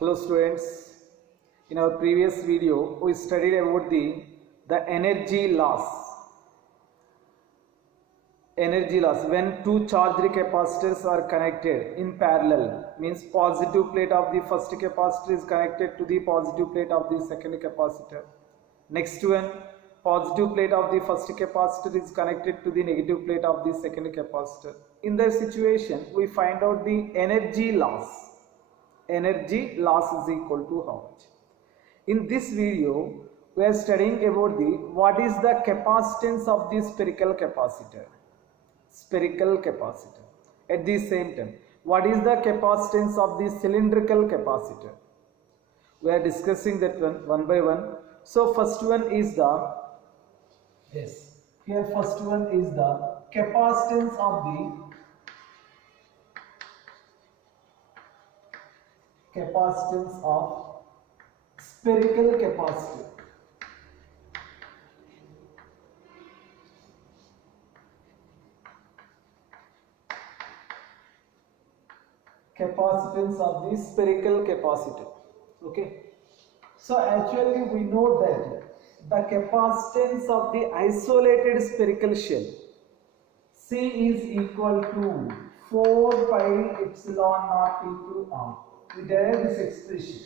Hello students, in our previous video we studied about the energy loss. Energy loss when two charged capacitors are connected in parallel means positive plate of the first capacitor is connected to the positive plate of the second capacitor. Next one, positive plate of the first capacitor is connected to the negative plate of the second capacitor. In that situation we find out the energy loss. Energy loss is equal to how much? In this video we are studying about what is the capacitance of the spherical capacitor. At the same time, what is the capacitance of the cylindrical capacitor? We are discussing that one by one. So first one is the first one is the capacitance of spherical capacitor. Capacitance of the spherical capacitor. Okay. So actually we know that the capacitance of the isolated spherical shell C is equal to 4 pi epsilon naught into R. We derive this expression.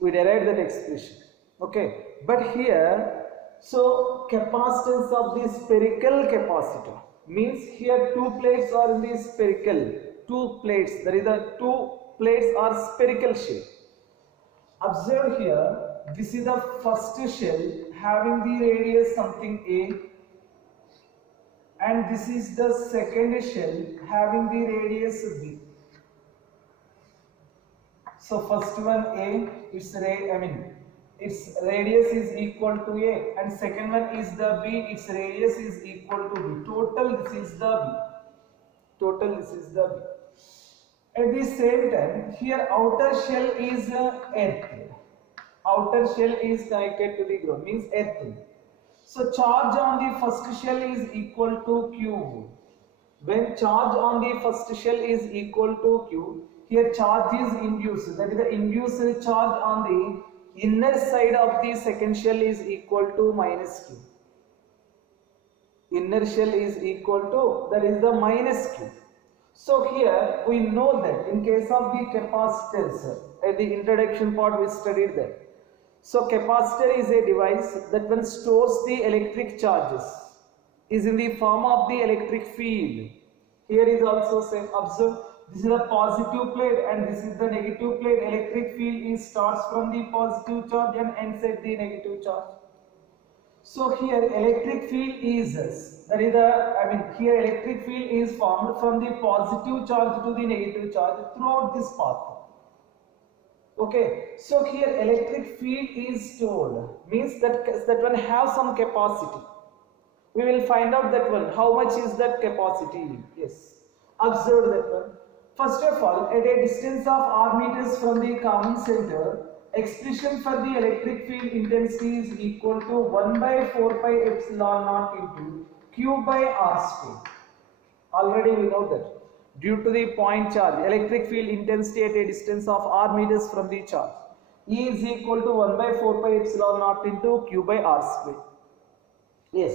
We derive that expression. Okay. But here, so capacitance of the spherical capacitor means here two plates are in the spherical. Two plates. There is a two plates are spherical shape. Observe here. This is the first shell having the radius something A. And this is the second shell having the radius B. So first one A, its radius is equal to A, and second one is the B, its radius is equal to B. Total this is the B. At the same time, here outer shell is earth. Outer shell is connected to the ground, means earth. So charge on the first shell is equal to Q. When charge on the first shell is equal to Q, here charge is induced. That is the induced charge on the inner side of the second shell is equal to minus Q. Inner shell is equal to, that is the minus Q. So here we know that in case of the capacitors, at the introduction part we studied that. So capacitor is a device that when stores the electric charges, is in the form of the electric field. Here is also same. Observe, this is a positive plate and this is the negative plate. Electric field starts from the positive charge and ends at the negative charge. So here electric field is here electric field is formed from the positive charge to the negative charge throughout this path. Okay, so here electric field is stored, means that one have some capacity. We will find out that one, how much is that capacity? Yes, observe that one. First of all, at a distance of r meters from the common center, expression for the electric field intensity is equal to 1 by 4 pi epsilon naught into Q by R square. Already we know that. Due to the point charge, electric field intensity at a distance of r meters from the charge, E is equal to 1 by 4 pi epsilon naught into Q by R square. Yes.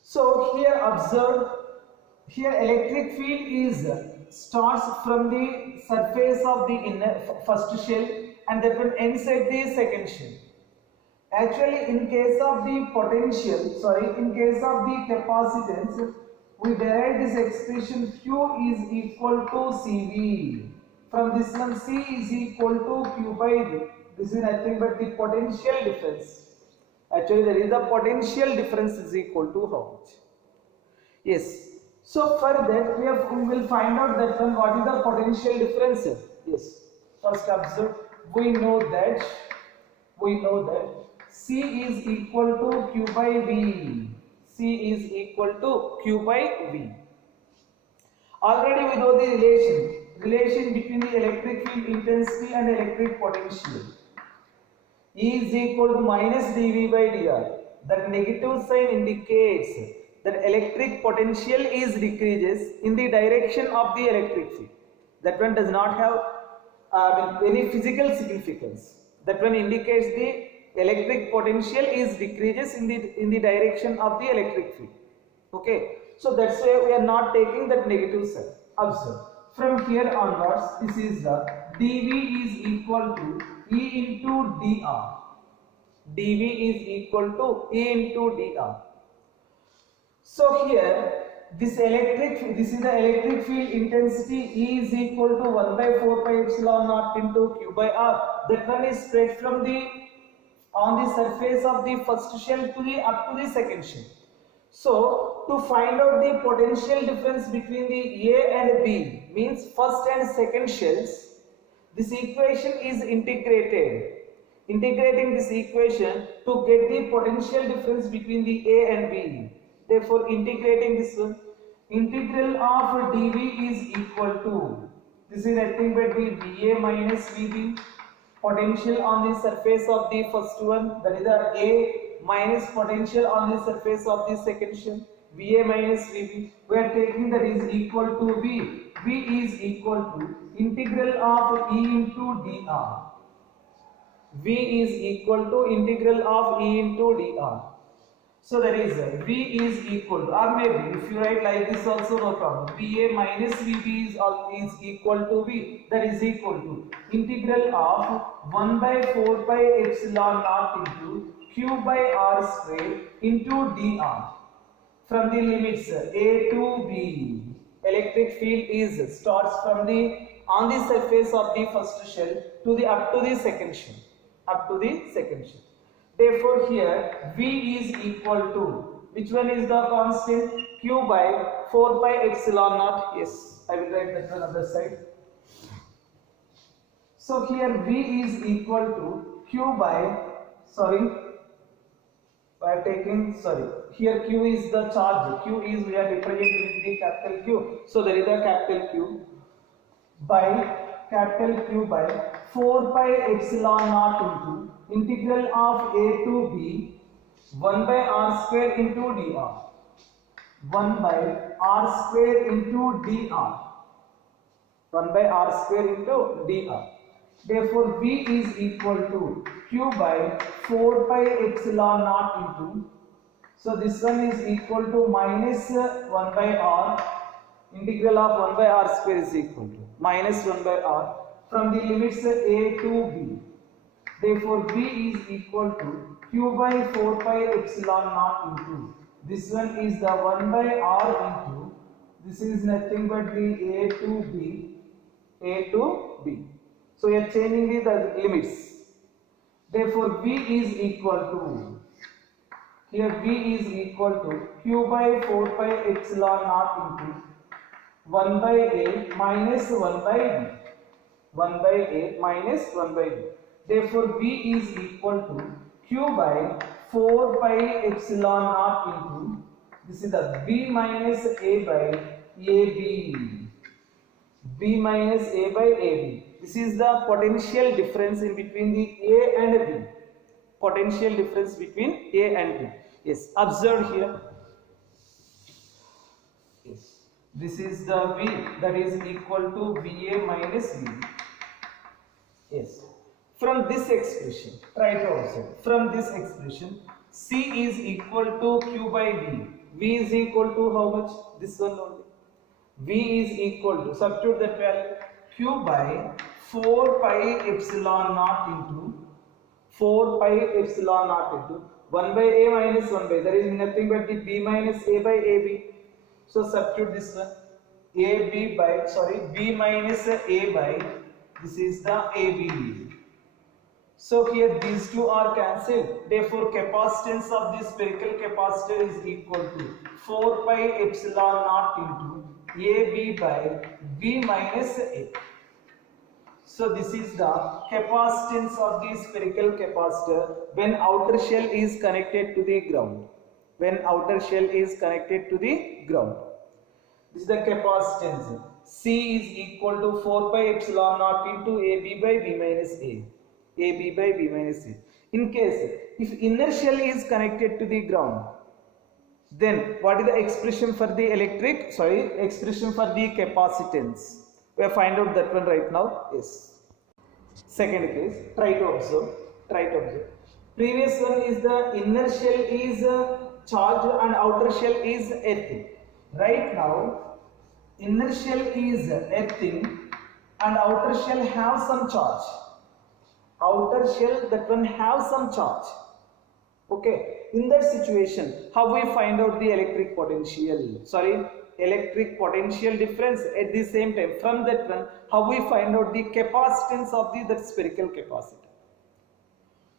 So here observe, here electric field starts from the surface of the first shell and that one ends at the second shell. Actually, in case of the capacitance, we derive this expression Q is equal to CV. From this one, C is equal to Q by V. This is nothing but the potential difference. Actually, there is the potential difference is equal to how much? Yes. So for that, we will find out that one, what is the potential difference? Yes. First observe, we know that C is equal to Q by V. C is equal to Q by V. Already we know the relation between the electric field intensity and electric potential. E is equal to minus dV by dr. That negative sign indicates that electric potential is decreases in the direction of the electric field. That one does not have with any physical significance. That one indicates the electric potential is decreases in the direction of the electric field. Okay, so that's why we are not taking that negative sign. Observe, from here onwards, this is the dV is equal to E into dr. dV is equal to E into dr. So here this is the electric field intensity. E is equal to 1 by 4 pi epsilon naught into Q by R. That one is spread from the on the surface of the first shell to the up to the second shell. So to find out the potential difference between the A and B, means first and second shells, this equation is integrated. Integrating this equation to get the potential difference between the A and B. Therefore, integrating this one, integral of dV is equal to, this is nothing but the VA minus VB, potential on the surface of the first one, that is the A, minus potential on the surface of the second shell, VA minus VB. We are taking that is equal to V. V is equal to integral of E into dr. V is equal to integral of E into dr. So that is V is equal to, or maybe if you write like this also no problem, VA minus VB is equal to V, that is equal to integral of 1 by 4 pi epsilon naught into Q by R square into dr. From the limits A to B, electric field is starts from the on the surface of the first shell to the up to the second shell, up to the second shell. Therefore, here V is equal to, which one is the constant? Q by 4 pi epsilon naught. Yes, I will write that on the other side. So here V is equal to Q by, here Q is the charge. Q is, we are representing with the capital Q. So there is a capital Q by capital Q by 4 pi epsilon naught into integral of A to B 1 by R square into dr. 1 by R square into dr. 1 by R square into dr. Therefore, V is equal to Q by 4 pi epsilon naught into, so this one is equal to minus 1 by R, integral of 1 by R square is equal to minus 1 by R from the limits A to B. Therefore, V is equal to Q by 4 pi epsilon naught into, this one is the 1 by R into, this is nothing but the A to B, A to B. So, we are changing the limits. Therefore, V is equal to, here V is equal to Q by 4 pi epsilon naught into 1 by A minus 1 by B. 1 by A minus 1 by B. Therefore, V is equal to Q by 4 pi epsilon naught into, this is the B minus A by AB. B minus A by AB. This is the potential difference in between the A and B. Potential difference between A and B. Yes, observe here. Yes, this is the V, that is equal to VA minus VB. Yes. From this expression, try to observe. From this expression, C is equal to Q by V. V is equal to how much? This one only. V is equal to, substitute that value, Q by 4 pi epsilon naught into 4 pi epsilon naught into 1 by A minus 1 by, there is nothing but the B minus A by AB. So substitute this one, B minus A by, this is the AB. So here these two are cancelled. Therefore, capacitance of the spherical capacitor is equal to 4 pi epsilon naught into AB by B minus A. So this is the capacitance of the spherical capacitor when outer shell is connected to the ground. When outer shell is connected to the ground. This is the capacitance. C is equal to 4 pi epsilon naught into AB by B minus A. AB by B minus A. In case if inner shell is connected to the ground, then what is the expression for the expression for the capacitance? We have find out that one right now. Yes. Second case, try to observe. Previous one is the inner shell is charged and outer shell is earthing. Right now, inner shell is earthing and outer shell have some charge. Outer shell, that one have some charge. Okay, in that situation, how we find out the electric potential difference? At the same time, from that one, how we find out the capacitance of that spherical capacitor?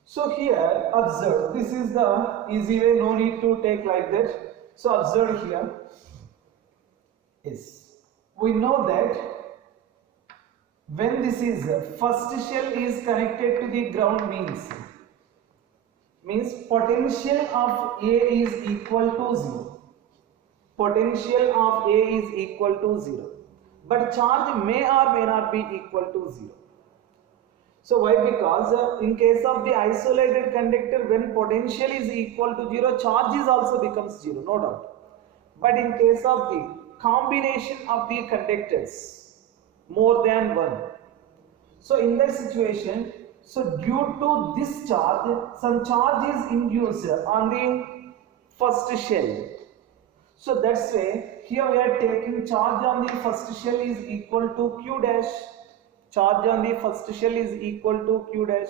So here, observe, this is the easy way, no need to take like that. So observe here, yes, we know that when this is first shell is connected to the ground means potential of A is equal to 0. Potential of A is equal to 0. But charge may or may not be equal to 0. So why? Because in case of the isolated conductor, when potential is equal to 0, charge is also becomes 0, no doubt. But in case of the combination of the conductors, more than one. So in that situation, so due to this charge, some charge is induced on the first shell. So that's why here we are taking charge on the first shell is equal to Q dash. Charge on the first shell is equal to Q dash.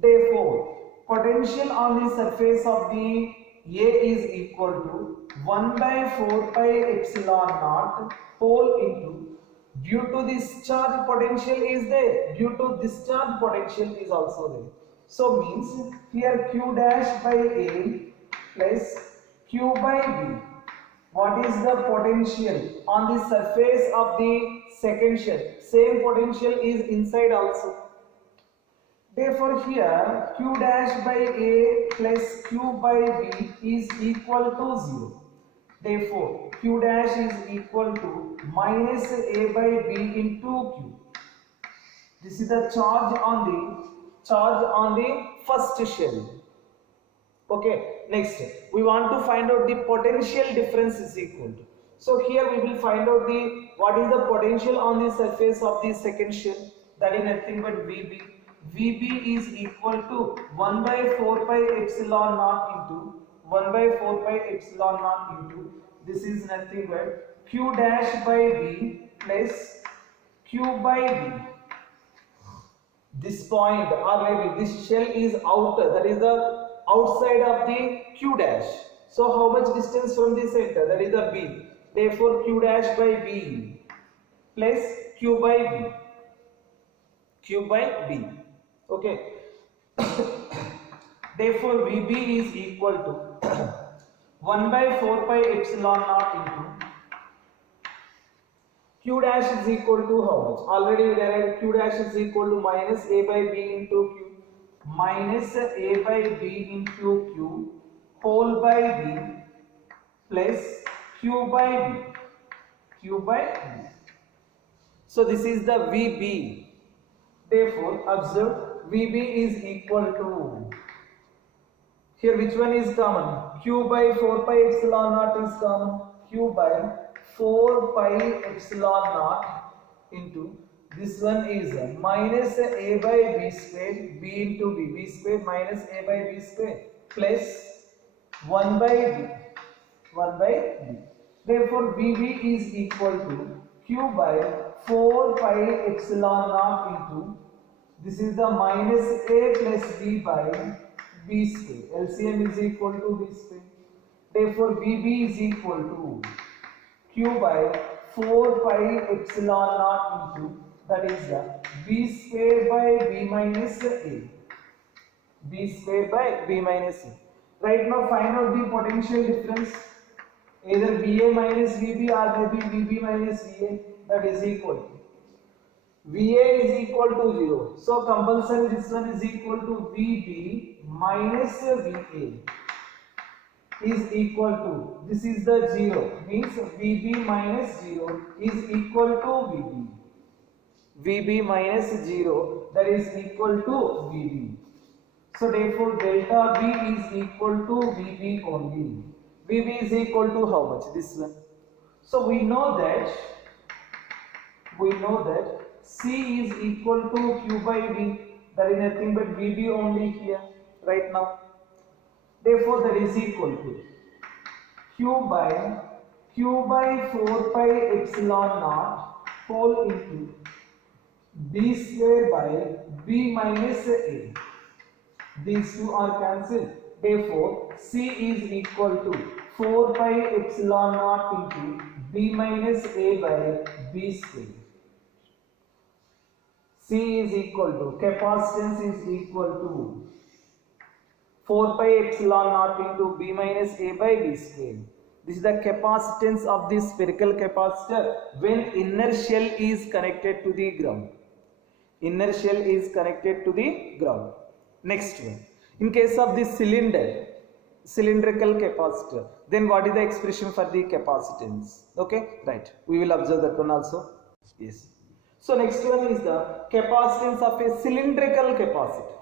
Therefore, potential on the surface of the A is equal to 1 by 4 pi epsilon naught whole into, due to this charge potential is there, due to this charge potential is also there. So means here Q dash by A plus Q by B. What is the potential on the surface of the second shell? Same potential is inside also. Therefore here Q dash by A plus Q by B is equal to 0. Therefore Q dash is equal to minus A by B into Q. This is the charge on the first shell. Okay. Next, we want to find out the potential difference is equal to. So here we will find out what is the potential on the surface of the second shell. That is nothing but VB. VB is equal to 1 by 4 pi epsilon naught into 1 by 4 pi epsilon naught into, this is nothing but Q dash by B plus Q by B. This point or maybe this shell is outer, that is the outside of the Q dash. So how much distance from the center? That is the B. Therefore Q dash by B plus Q by B. Q by B. Okay. Therefore VB is equal to 1 by 4 pi epsilon naught into Q dash is equal to how much? Already we derived Q dash is equal to minus A by B into Q. Minus A by B into Q whole by B plus Q by B. Q by B. So this is the VB. Therefore, observe VB is equal to, here which one is common? Q by 4 pi epsilon naught is common. Q by 4 pi epsilon naught into, this one is minus A by B square, B into B, B square minus A by B square plus 1 by B, 1 by B. Therefore, VB is equal to Q by 4 pi epsilon naught into, this is the minus A plus B by B square. LCM is equal to B square. Therefore, VB is equal to Q by 4 pi epsilon naught into, that is the B square by B minus A. B square by B minus A. Right now find out the potential difference. Either VA minus VB or maybe VB minus VA, that is equal to. VA is equal to 0. So compulsory this one is equal to VB minus VA is equal to, this is the 0, means VB minus 0 is equal to VB. VB minus 0, that is equal to VB. So therefore delta V is equal to VB only. VB is equal to how much? This one. So we know that C is equal to Q by V. There is nothing but VB only here right now. Therefore, that is equal to Q by 4 pi epsilon naught whole into B square by B minus A. These two are cancelled. Therefore, C is equal to 4 pi epsilon naught into B minus A by B square. C is equal to, capacitance is equal to 4 pi epsilon naught into B minus A by B square. This is the capacitance of the spherical capacitor when inner shell is connected to the ground. Inner shell is connected to the ground. Next one. In case of the cylindrical capacitor, then what is the expression for the capacitance? Okay, right. We will observe that one also. Yes. So next one is the capacitance of a cylindrical capacitor.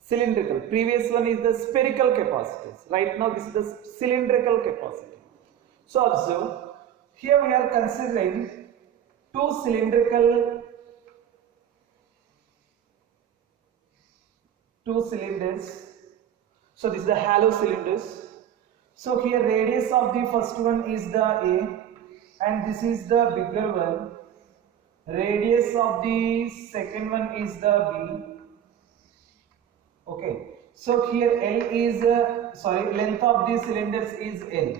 Cylindrical. Previous one is the spherical capacitance. Right now this is the cylindrical capacitor. So observe, here we are considering two cylinders. So this is the hollow cylinders. So here radius of the first one is the A and this is the bigger one. Radius of the second one is the B. Okay, so here L is length of the cylinders is L.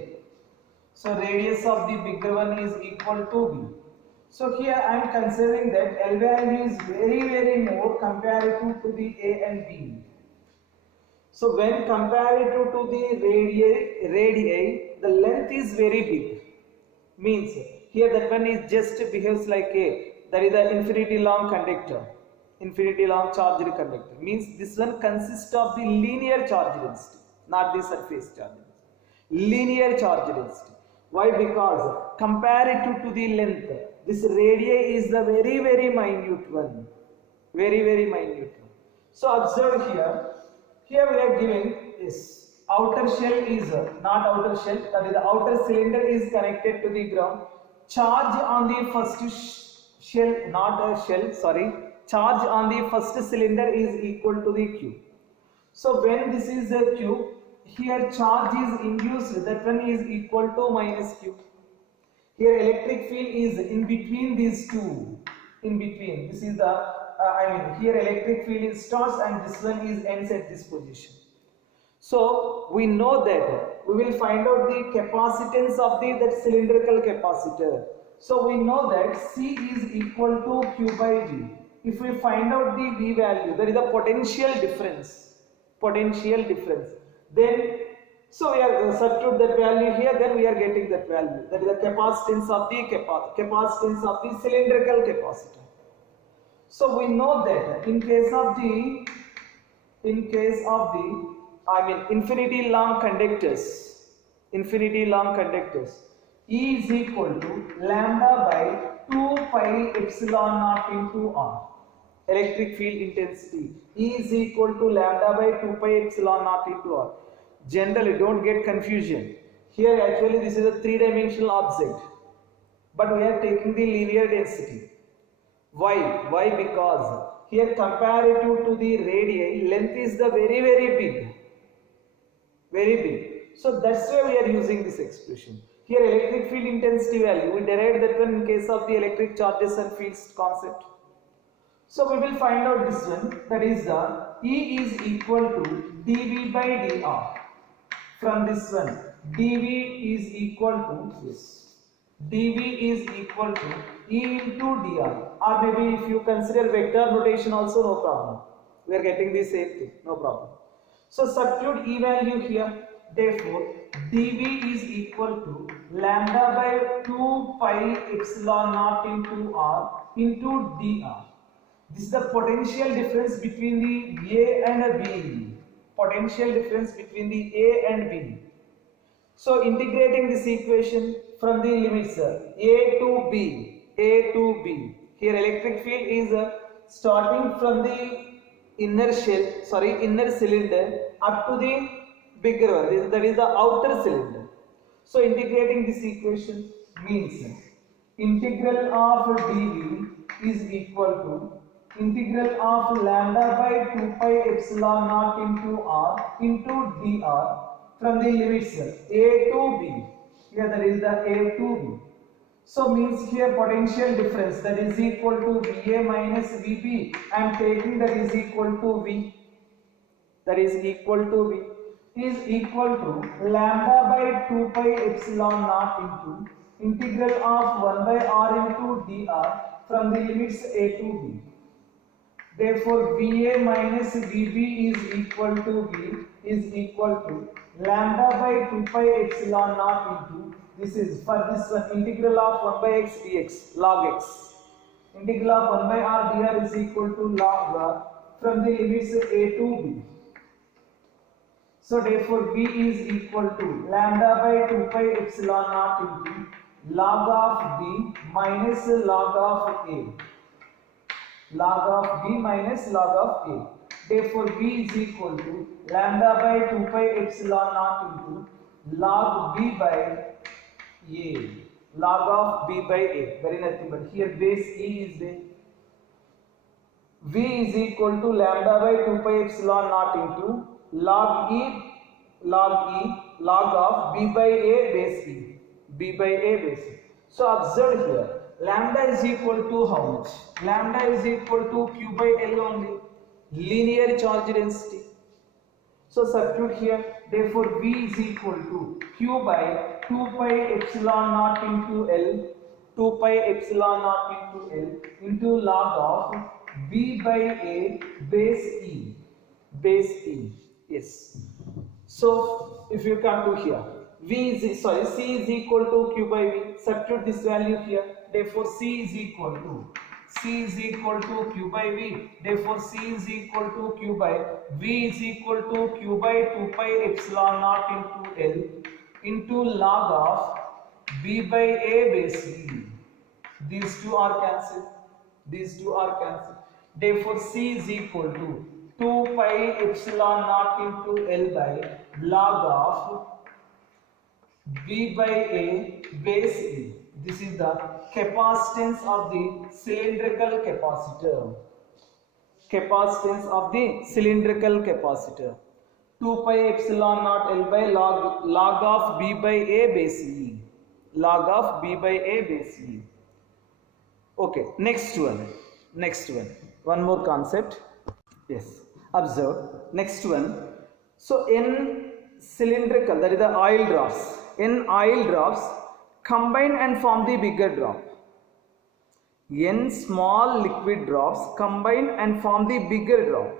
So radius of the bigger one is equal to B. So here I am considering that L value is very more comparative to the A and B. So when comparative to the radii, the length is very big. Means here that one is just behaves like a, that is the infinity long conductor. Infinity long charged conductor means this one consists of the linear charge density, not the surface charge density. Linear charge density. Why? Because comparative to the length, this radii is the very minute one. Very minute one. So observe here. Here we are giving is outer shell is not outer shell, that is the outer cylinder is connected to the ground. Charge on the first shell, not a shell, sorry. Charge on the first cylinder is equal to the Q. So when this is a Q, here charge is induced, that one is equal to minus Q. Here electric field is in between these two. In between. This is the, here electric field is starts and this one is ends at this position. So we know that we will find out the capacitance of that cylindrical capacitor. So we know that C is equal to Q by V. If we find out the V value, there is a potential difference. Then, so we are substitute that value here, then we are getting that value. That is the capacitance of the cylindrical capacitor. So we know that in case of the infinity long conductors, E is equal to lambda by 2 pi epsilon naught into R. Electric field intensity E is equal to lambda by 2 pi epsilon naught into R. Generally, don't get confusion. Here actually this is a three-dimensional object, but we are taking the linear density. Why? Because here comparative to the radii, length is the very big. So that's why we are using this expression. Here electric field intensity value, we derived that one in case of the electric charges and fields concept. So we will find out this one, that is the E is equal to dV by dr. From this one, dV is equal to this. dV is equal to E into dr, or maybe if you consider vector notation also, no problem. We are getting the same thing, no problem. So substitute E value here. Therefore, dV is equal to lambda by 2 pi epsilon naught into R into dr. This is the potential difference between the A and B. Potential difference between the A and B. So integrating this equation from the limits A to B. Here electric field is starting from the inner cylinder up to the bigger one, that is the outer cylinder. So integrating this equation means integral of dV is equal to integral of lambda by 2 pi epsilon naught into r into dr from the limits a to b. Here that is the a to b. So means here potential difference that is equal to VA minus VB. I am taking that is equal to V. That is equal to V is equal to lambda by 2 pi epsilon naught into integral of 1 by r into dr from the limits a to b. Therefore, VA minus VB is equal to V is equal to lambda by 2 pi epsilon naught into, this is for this one, integral of 1 by x dx log x. Integral of 1 by r dr is equal to log r from the limits a to b. So therefore V is equal to lambda by 2 pi epsilon naught into log of b minus log of a. Log of b minus log of a. Therefore V is equal to lambda by 2 pi epsilon naught into log b by a. Log of b by a. Very nothing but here base e is there. V is equal to lambda by 2 pi epsilon naught into log e log of b by a base e. B by a base e. So observe here, lambda is equal to how much? Lambda is equal to q by L only, linear charge density. So substitute here, therefore V is equal to q by 2 pi epsilon naught into L, 2 pi epsilon naught into L into log of B by A base E, yes. So if you come to here, C is equal to q by V, substitute this value here, therefore C is equal to q by V, therefore C is equal to q by V is equal to q by 2 pi epsilon naught into L into log of B by A base E. These two are cancelled. Therefore C is equal to 2 pi epsilon naught into L by log of B by A base E. This is the capacitance of the cylindrical capacitor. 2 pi epsilon naught L by log of B by A base E. Okay, next one. One more concept. Yes, observe. Next one. So in cylindrical, that is the oil drops. In oil drops, combine and form the bigger drop. N small liquid drops combine and form the bigger drop.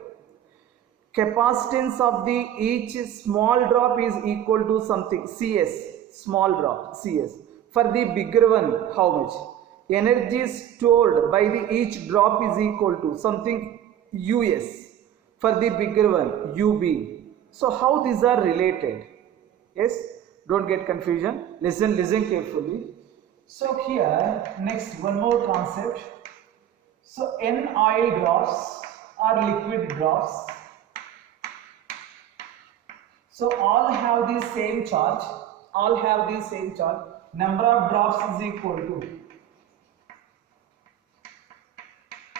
Capacitance of the each small drop is equal to something Cs, small drop Cs. For the bigger one, how much? Energy stored by the each drop is equal to something Us. For the bigger one, UB. So how these are related? Yes, don't get confusion. Listen carefully. So here, next one more concept. So N oil drops are liquid drops. So all have the same charge. Number of drops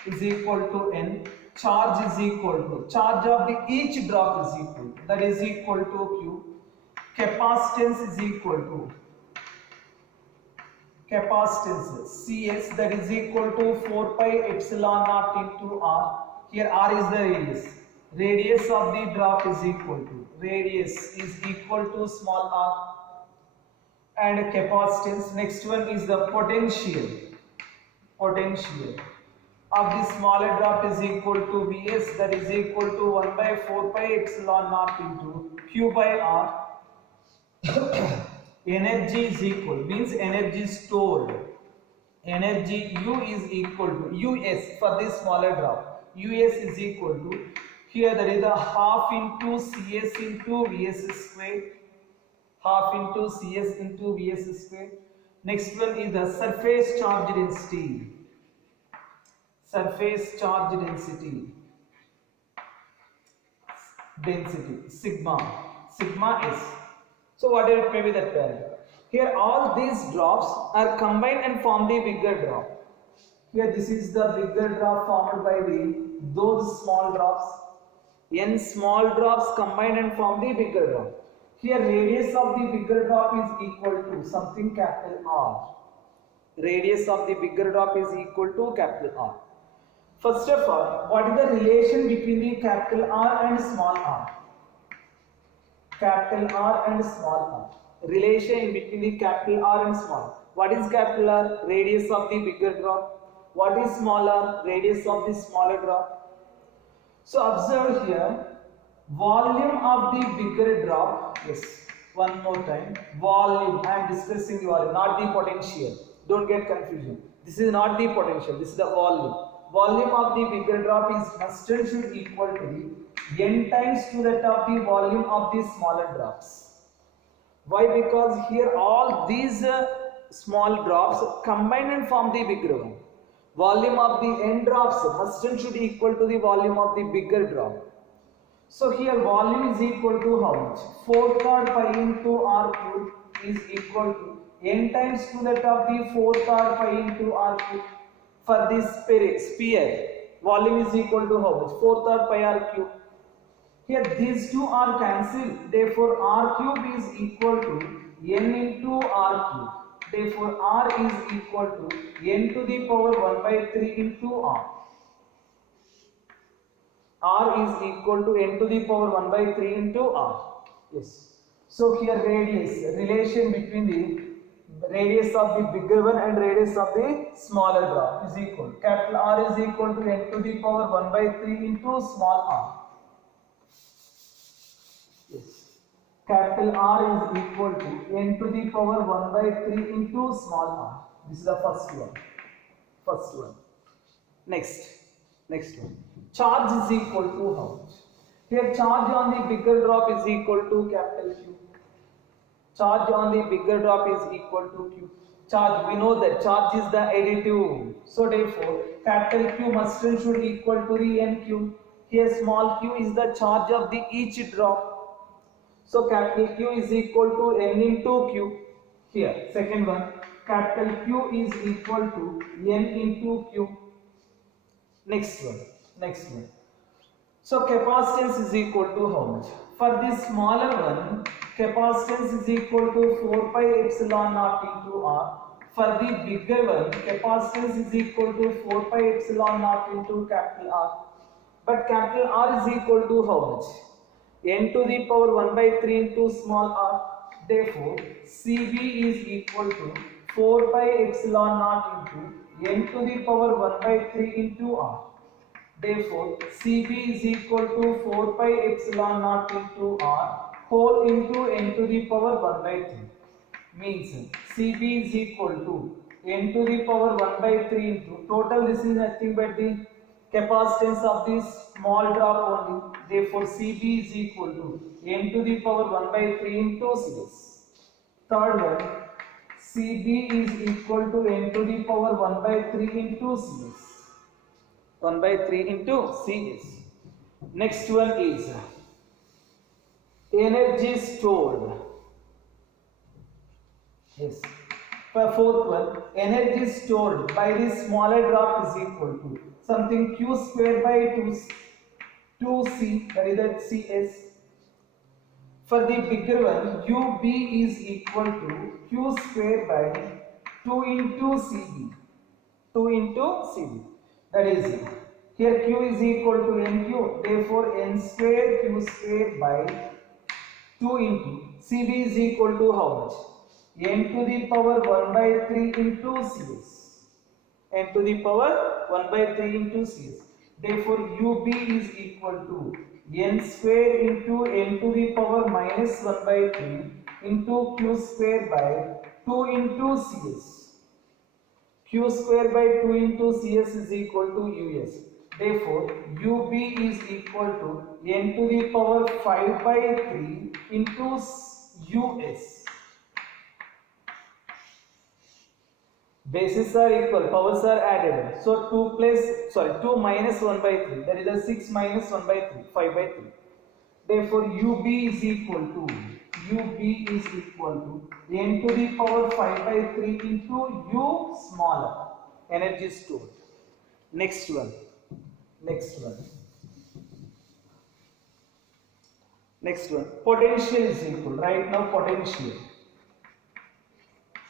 is equal to N. Charge is equal to, charge of the each drop is equal, that is equal to Q. Capacitance is equal to Cs, that is equal to 4 pi epsilon naught into R. Here R is the radius. Radius of the drop is equal to small r. And capacitance, next one is the potential of the smaller drop is equal to Vs, that is equal to 1 by 4 pi epsilon naught into Q by R. Energy is equal, means energy stored. Energy U is equal to Us for this smaller drop. Us is equal to, here that is the half into Cs into Vs square. Next one is the surface charge density. Sigma S. So whatever it may be that value. Here all these drops are combined and form the bigger drop. Here this is the bigger drop formed by those small drops. N small drops combine and form the bigger drop. Here radius of the bigger drop is equal to something capital R. Radius of the bigger drop is equal to capital R. First of all, what is the relation between the capital R and small r? Capital R and small r. Relation between the capital R and small. What is capital R? Radius of the bigger drop. What is small r? Radius of the smaller drop. So observe here, volume of the bigger drop. Yes, one more time. Volume. I am discussing the volume, not the potential. Don't get confusion. This is not the potential. This is the volume. Volume of the bigger drop is must and should equal to the n times to that of the volume of the smaller drops. Why? Because here all these small drops combine and form the bigger one. Volume of the n drops must and should equal to the volume of the bigger drop. So here volume is equal to how much? 4/3 pi into r cube is equal to n times to that of the 4/3 pi into r cube. For this sphere, volume is equal to how much? 4/3 pi r cube. Here these two are cancelled. Therefore, r cube is equal to n into r cube. Therefore, r is equal to n to the power 1/3 into r. R is equal to n to the power 1/3 into r. Yes. So here radius, relation between the radius of the bigger one and radius of the smaller drop is equal. Capital R is equal to n to the power 1/3 into small r. Yes. Capital R is equal to n to the power 1/3 into small r. This is the first one. First one. Next one. Charge is equal to how much? Here charge on the bigger drop is equal to capital Q. Charge on the bigger drop is equal to Q. Charge, we know that charge is the additive. So therefore, capital Q must and should equal to the NQ. Here small q is the charge of the each drop. So capital Q is equal to N into Q. Here, second one, capital Q is equal to N into Q. Next one. So capacitance is equal to how much? For the smaller one, capacitance is equal to 4 pi epsilon naught into R. For the bigger one, capacitance is equal to 4 pi epsilon naught into capital R. But capital R is equal to how much? N to the power 1/3 into small r. Therefore, Cb is equal to 4 pi epsilon naught into N to the power 1/3 into R. Therefore, Cb is equal to 4 pi epsilon naught into R whole into N to the power 1/3. Means Cb is equal to N to the power 1/3 into total. This is nothing but the capacitance of this small drop only. Therefore, Cb is equal to N to the power 1/3 into Cs. Third one, Cb is equal to N to the power 1/3 into Cs. 1/3 into Cs. Next one is energy stored. Yes. For fourth one, energy stored by the smaller drop is equal to something q square by 2c, that is that Cs. For the bigger one, ub is equal to q square by 2 into Cb. 2 into Cb. That is, here q is equal to nq, therefore n square q square by 2 into Cb is equal to how much? N to the power 1/3 into Cs. N to the power 1/3 into Cs. Therefore, ub is equal to n square into n to the power minus 1/3 into q square by 2 into Cs. Q square by 2 into Cs is equal to Us. Therefore, Ub is equal to n to the power 5/3 into Us. Bases are equal, powers are added. So 2 minus 1/3, that is a 6 minus 1/3, 5/3. Therefore, Ub is equal to n to the power 5/3 into U smaller, energy stored. Next one. Next one. Next one. Potential is equal. Right now, potential.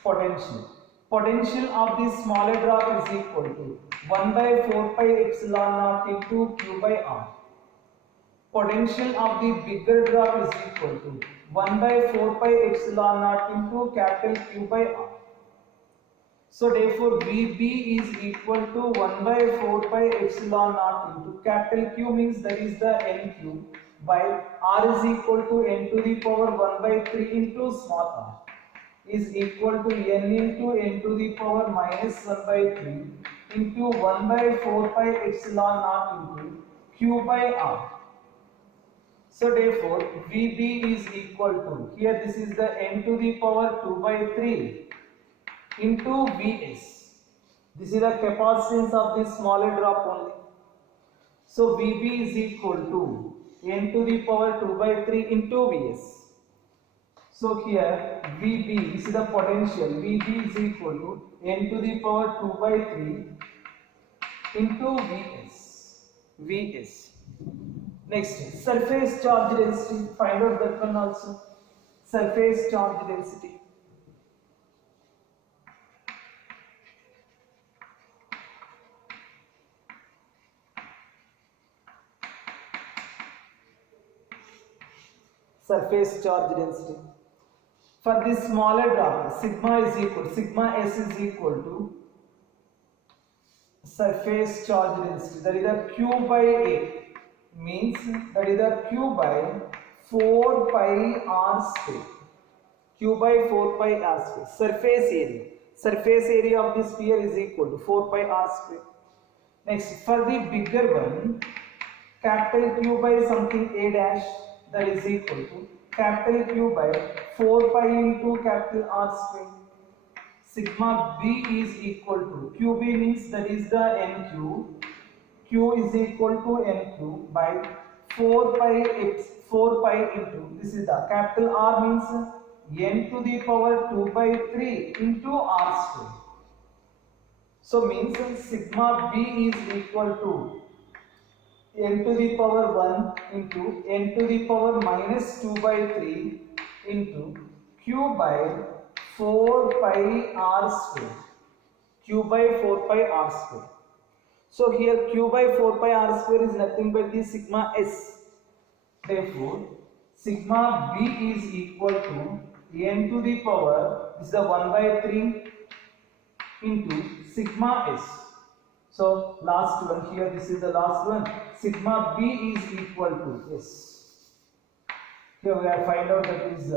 Potential of the smaller drop is equal to 1 by 4 pi epsilon naught into Q by R. Potential of the bigger drop is equal to 1 by 4 pi epsilon naught into capital Q by R. So therefore VB is equal to 1 by 4 pi epsilon naught into capital Q means that is the NQ by R is equal to n to the power 1 by 3 into small r is equal to n into n to the power minus 1 by 3 into 1 by 4 pi epsilon naught into Q by R. So therefore VB is equal to, here this is the n to the power 2 by 3 into Vs. This is the capacitance of the smaller drop only. So VB is equal to n to the power 2 by 3 into Vs. So here VB, this is the potential, VB is equal to n to the power 2 by 3 into Vs. Next, surface charge density, find out that one also. Surface charge density. Surface charge density. For the smaller drop, sigma S is equal to surface charge density, that is the Q by A, means that is the Q by 4 pi r square. Q by 4 pi r square. Surface area of the sphere is equal to 4 pi r square. Next, for the bigger one, capital Q by something A dash, that is equal to capital Q by 4 pi into capital R square. Sigma B is equal to, QB means that is the NQ. Q is equal to NQ by 4 pi into, this is the capital R means n to the power 2 by 3 into R square. So means sigma B is equal to n to the power 1 into n to the power minus 2 by 3 into Q by 4 pi r square. Q by 4 pi r square. So here Q by 4 pi r square is nothing but the sigma S. Therefore, sigma B is equal to n to the power, this is the 1 by 3 into sigma S. So last one here, this is the last one. Sigma B is equal to S. Here we have find out that is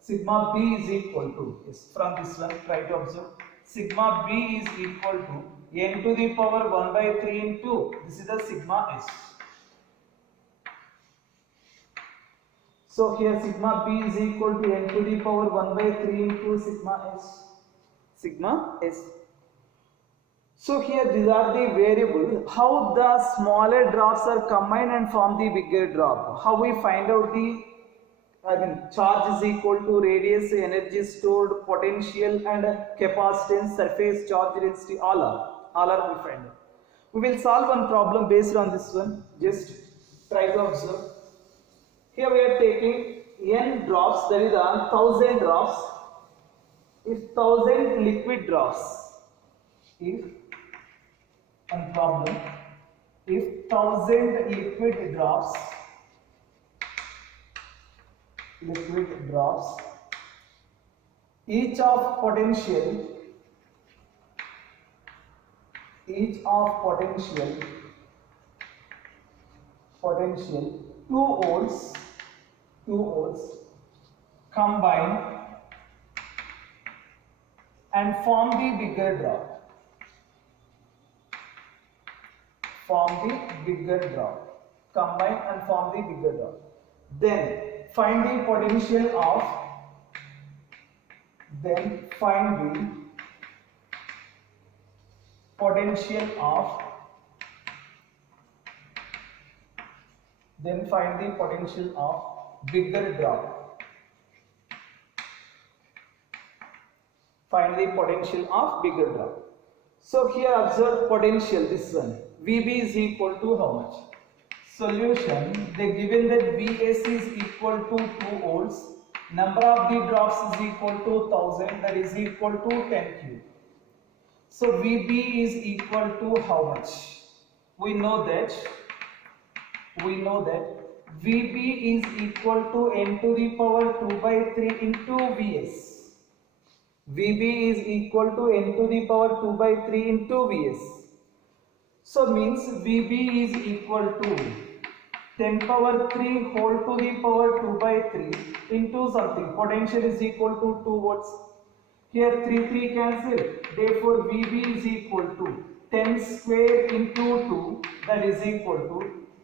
sigma B is equal to S. From this one, try to observe. Sigma B is equal to n to the power 1 by 3 into, this is the sigma S. So here sigma B is equal to n to the power 1 by 3 into sigma S. Sigma S. So here these are the variables, how the smaller drops are combined and form the bigger drop. How we find out the, charge is equal to radius, energy stored, potential and capacitance, surface charge density, all are we find out. We will solve one problem based on this one. Just try to observe. Here we are taking n drops, that is 1000 drops. If 1000 liquid drops, if 1000 liquid drops, each of potential 2 volts combine and form the bigger drop. Combine and form the bigger drop. Then find the potential of, bigger drop. Find the potential of bigger drop. So here observe potential, this one. VB is equal to how much? Solution, they given that Vs is equal to 2 volts. Number of the drops is equal to 1000, that is equal to 10 cube. So VB is equal to how much? We know that VB is equal to n to the power 2 by 3 into Vs. VB is equal to n to the power 2 by 3 into Vs. So means VB is equal to 10 power 3 whole to the power 2 by 3 into something. Potential is equal to 2 volts. Here 3 cancel. Therefore VB is equal to 10 square into 2, that is equal to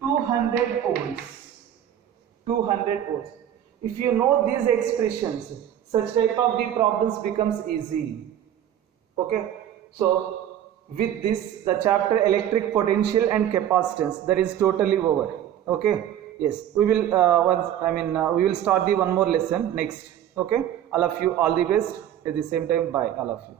200 volts. 200 volts. If you know these expressions, such type of the problems becomes easy. Okay. So with this, the chapter electric potential and capacitance, that is totally over. Okay. Yes, we will we will start the one more lesson next. Okay. All of you, all the best. At the same time, bye all of you.